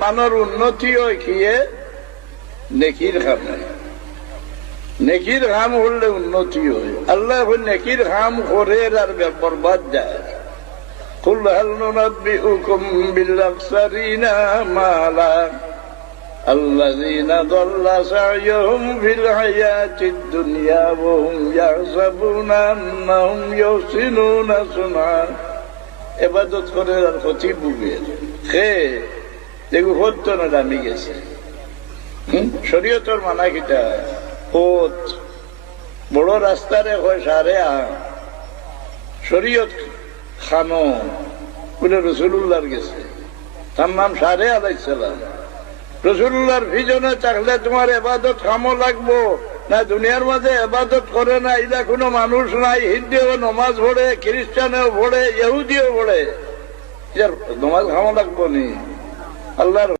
মানর উন্নতি হয় কিয়ে নেকির খামে। নেকির খাম হলে উন্নতি হয়। আল্লাহ নেকির খাম করে আর বরবাদ যায়। কুল হাল নুনাব্বিউকুম বিল আখসারিনা আমালা আল্লাযীনা দাল্লা সা'য়ুহুম ফিল হায়াতিদ দুনিয়া ওয়া হুম ইয়াহসাবুনা আন্নাহুম ইউহসিনুনা সুনআ। ইবাদত করে আর ক্ষতি বুঝে খে দেখো হত না দামি গেছে। শরীয়তর মানা কিটা হত বড় রাস্তারে হয় সারে শরীয়ত খানো বলে রসুল্লাহর গেছে, তার নাম সারে আলাইহিস সালাম। রসুল্লাহর ভিজনে থাকলে তোমার এবাদত খামো লাগবো না, দুনিয়ার মাঝে এবাদত করে না এটা কোনো মানুষ নাই। হিন্দুও নমাজ পড়ে, খ্রিস্টানেও পড়ে, ইহুদিও পড়ে, নমাজ খামো লাগবো নি। আল্লাহর